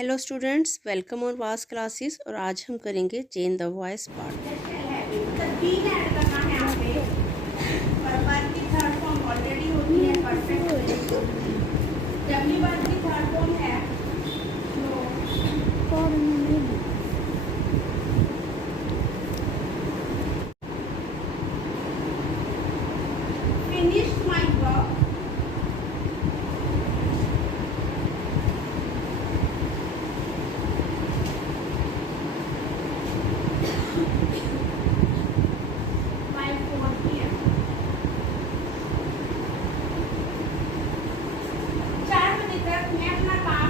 Hello students, welcome on वास classes. और आज हम करेंगे चेंज द वॉइस पार्ट। तीन ऐड करना है यहाँ पे। पर वर्ब की थर्ड फॉर्म ऑलरेडी होती है परफेक्ट। जब भी वर्ब की थर्ड फॉर्म है तो finish my work. By 4 PM 4 बजे तक मैं अपना काम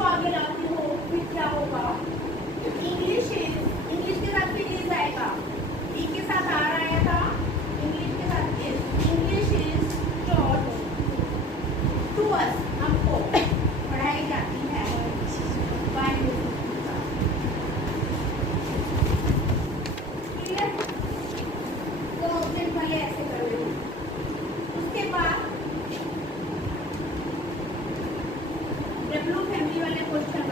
को आगे लाती हो फिर क्या होगा? इंग्लिश के साथ फिर इज आएगा, ई के साथ आर आया था, इंग्लिश के साथ is. English is taught to us, हमको पढ़ाई जाती है बाय क्लियर। तो ऑब्जेक्ट वाले ऐसे कर रहे हैं। उसके बाद डब्ल्यू फैमिली वाले क्वेश्चन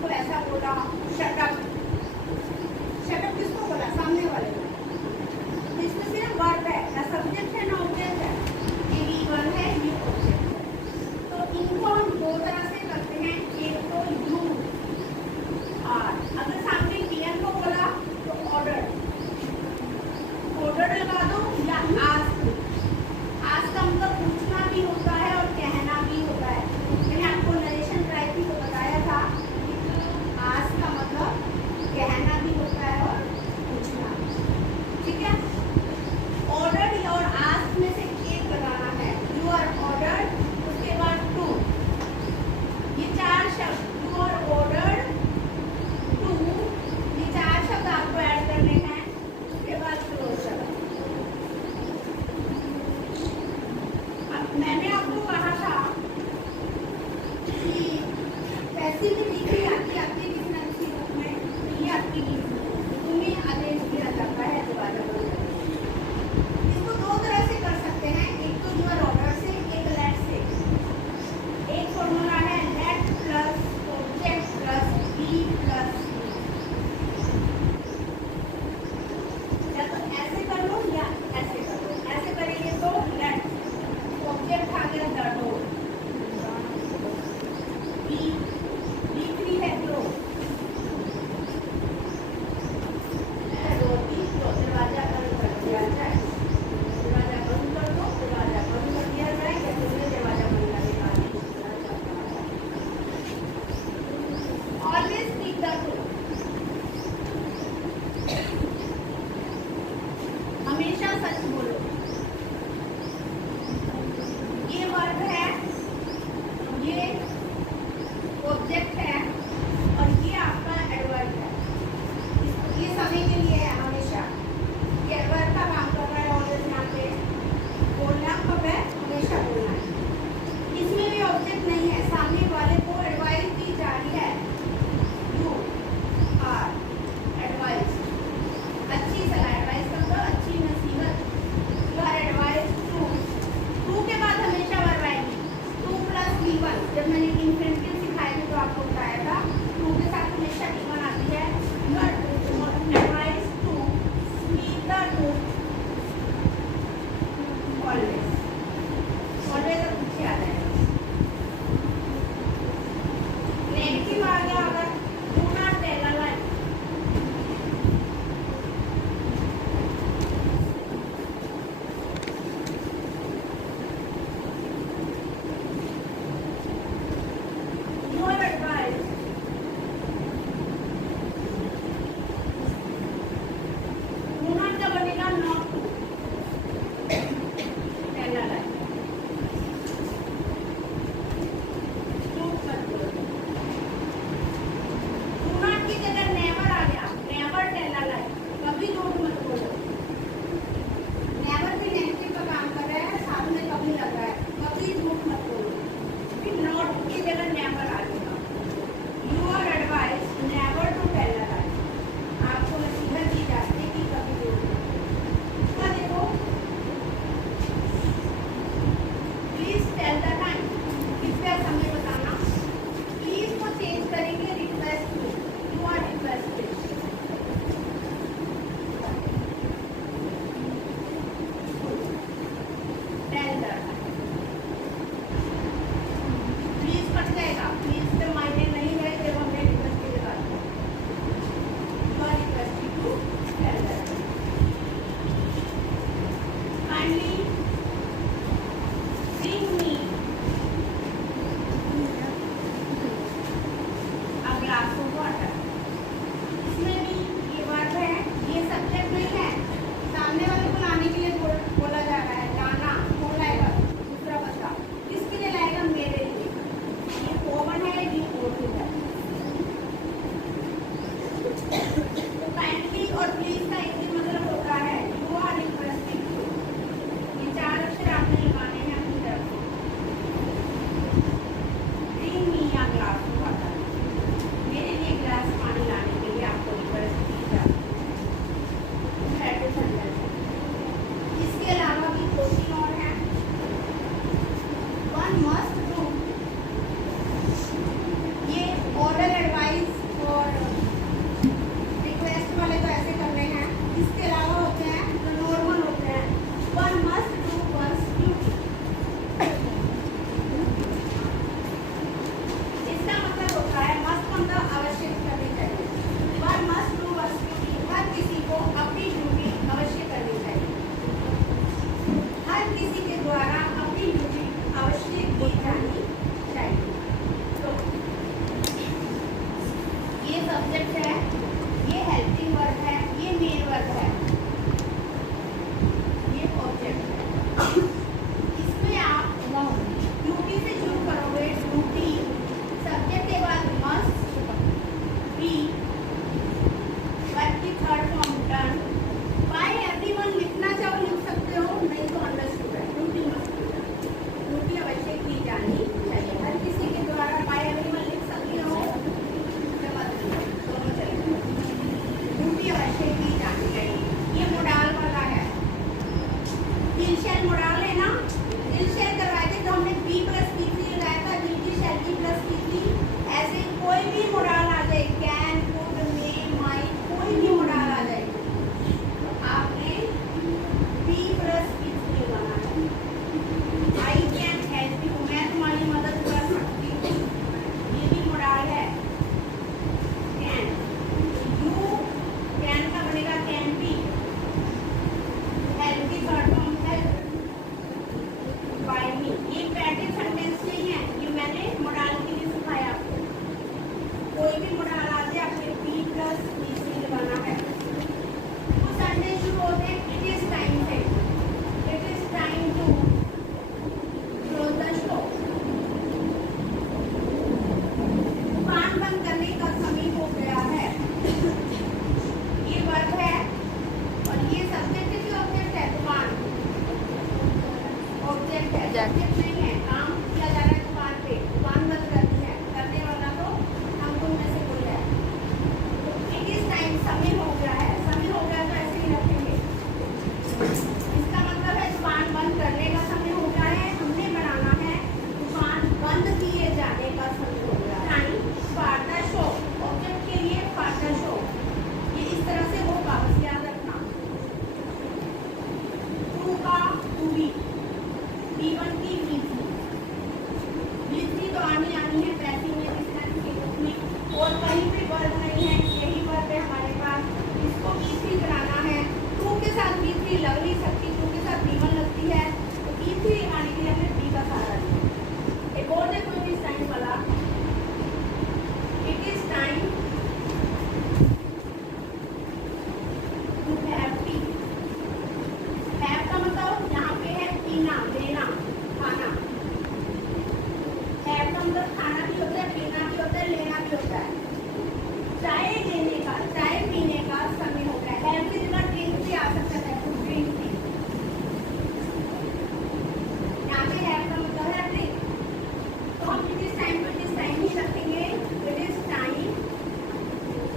इसको ऐसा बोला, शटअप। शटअप किसको बोला? सामने वाले को। तो इसमें सिर्फ वर्ब है, ना सब्जेक्ट है ना ऑब्जेक्ट है। ये V1 है, ये ऑब्जेक्ट है। तो इनको हम दो तरह से करते हैं, एक तो यू आर। अगर सामने पीएम को बोला तो ऑर्डर, ऑर्डर लगा दो या आस्क। आस्क का मतलब पूछना भी होता है और कहना भी होता है। मैंने आपको नरेशन ट्राई की तो बताया था कि आस्क का मतलब कहना भी होता है और पूछना। ठीक है, ऑर्डर और आस्क में से एक लगाना है। यू आर ऑर्डर, उसके बाद टू। ये चार शब्द यू आर ऑर्डर, टू, ये चार शब्द आपको ऐड करने हैं। उसके बाद क्लोजर। अब मैंने आपको कहा था कि फैसिलिटी की आपकी किसी ना किसी रूप में, तो ये आपकी तुम्हें आदेश दिया जाता है दोबारा बोलने। इसको दो तरह से कर सकते हैं, एक तो यूर ऑर्डर से, एक लेट से। एक फॉर्मूला है let plus object plus B plus या तो ऐसे कर लो या ऐसे कर लो। ऐसे करेंगे तो लेट ऑब्जेक्ट आ गया द डोर, बी, B3 है क्लोज, सब्जेक्ट है, ये हेल्पिंग वर्ब है, ये मेन वर्ब है, ये ऑब्जेक्ट है। इसमें आप ड्यूटी से शुरू करोगे। ड्यूटी सब्जेक्ट के बाद मस्ट, बी, वर्ब की third form done. By everyone लिखना चाहो लिख सकते हो, नहीं तो अंडरस्टूड है। Duty must be done, duty अवश्य की जानी चाहिए। हर किसी के द्वारा बाय एवरीवन लिख सकते हो या मत लिखो, दोनों चलेगा। ड्यूटी अवश्य की जानी चाहिए। ये मोडाल वाला है, दिल शेल मोडाल है ना, दिल शेल करवाए थे तो हमने बी प्लस पी थ्री लगाया था, दिल की शेल की प्लस पी थ्री। ऐसे कोई भी मोडाल आ जाए, कैन, कुड, मे, माइट, कोई भी मोडाल आ जाए तो आपने बी प्लस पी थ्री लगाना है। आई कैन हेल्प यू, मैं तुम्हारी मदद कर सकती हूँ, ये भी मोडाल है। कैन, यू, कैन का बनेगा कैन बी। हेल्प की थर्ड फॉर्म हेल्प, बाय मी। ये पैटिव सेंटेंस नहीं है, ये मैंने मोडाल के लिए सिखाया आपको। कोई भी मोडाल आ जाए आपने बी प्लस बी सी लगाना है। वो सेंटेंस शुरू होते हैं इट इज टाइम से, it is time to close the show. दुकान बंद करने का समय हो गया है, ये वर्ब है और ये सब्जेक्ट है कि ऑब्जेक्ट है? दुकान ऑब्जेक्ट है, सब्जेक्ट नहीं है। काम किया जा रहा है दुकान पे, दुकान बंद करनी है, करने वाला तो हम तुम में से कोई है। तो इट इज टाइम, समय हो गया है, समय हो गया तो ऐसे ही रखेंगे। इसका मतलब है दुकान बंद करने का समय हो गया है, हमने बनाना है दुकान बंद किए जाने का समय हो गया। Time for the show, object के लिए फॉर द शो, ये इस तरह से होगा, बस याद रखना। टू का टू बी, B1 की B3, B3 तो आनी है पैसिव में, इस तरह के रूप में, और कहीं भी वर्ब नहीं है, यही वर्ब है हमारे पास। इसको B3 बनाना है, 2 के साथ B3 लग नहीं सकती, 2 के साथ B1 लगती है, तो B3 लगाने के लिए हमें B का सहारा लिया। एक और देखो इट इज टाइम वाला, it is time to have tea. Have का मतलब यहाँ पे है पीना, लेना, खाना। हैव का मतलब खाना भी होता है, पीना भी होता है, लेना भी होता है। चाय लेने का, चाय पीने का समय हो गया। हैव की जगह ड्रिंक भी आ सकता है, टू ड्रिंक भी। यहाँ पे हैव का मतलब है ड्रिंक, तो हम इट इज टाइम ही रखेंगे। It is time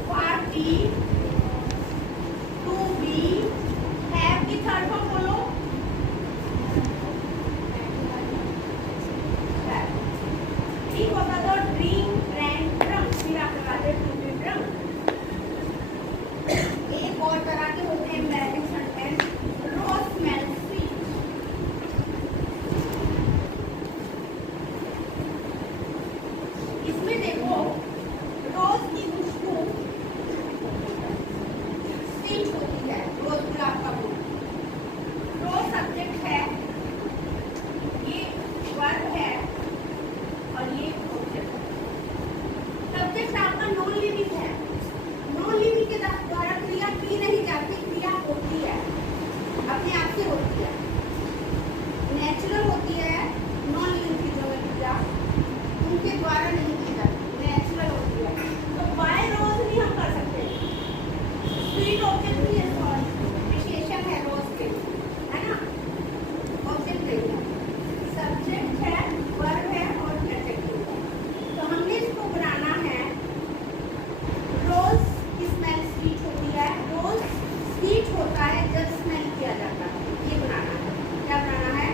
for tea to be. Have की थर्ड फॉर्म बोलो, ठीक होता तो ड्रिंक, ड्रैंक, ड्रंक, फिर आप लगाते टू बी ड्रंक। एक और तरह के होते हैं मैजिक सेंटेंस, रोज स्मेल स्वीट। इसमें देखो रोज की खुशबू स्वीट होती है, रोज गुलाब का फूल। रोज सब्जेक्ट है, ये वर्ब है और ये ऑब्जेक्ट है। सब्जेक्ट आपका नॉन लिविंग है, नॉन लिविंग के द्वारा क्रिया की नहीं जाती, क्रिया होती है, अपने आप से होती है, नेचुरल होती है। नॉन लिविंग चीजों में क्रिया उनके द्वारा नहीं की जाती, नेचुरल होती है। तो बाय रोज भी हम कर सकते हैं, स्वीट ऑब्जेक्ट भी है, विशेषण है रोज के, है ना, ऑब्जेक्ट नहीं है, सब्जेक्ट है, वर्ब है और एडजेक्टिव है। तो हमने इसको बनाना है, रोज की स्मेल स्वीट होती है, रोज स्वीट होता है जब स्मेल किया जाता है, ये बनाना है। क्या बनाना है?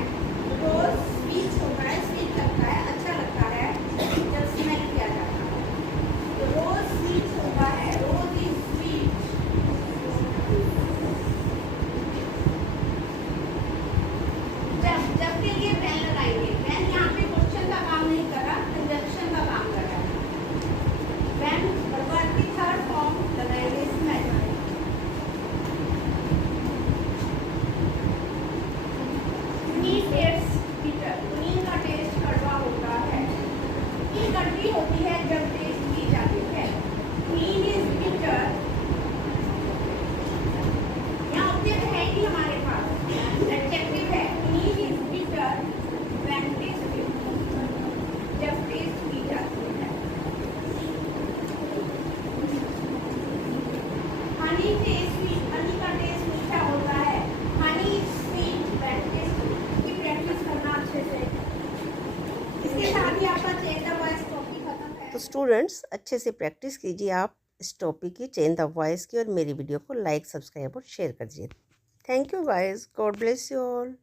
तो स्टूडेंट्स अच्छे से प्रैक्टिस कीजिए आप इस टॉपिक की, चेंज द वॉइस की, और मेरी वीडियो को लाइक, सब्सक्राइब और शेयर कर दीजिए। Thank you guys, God bless you all.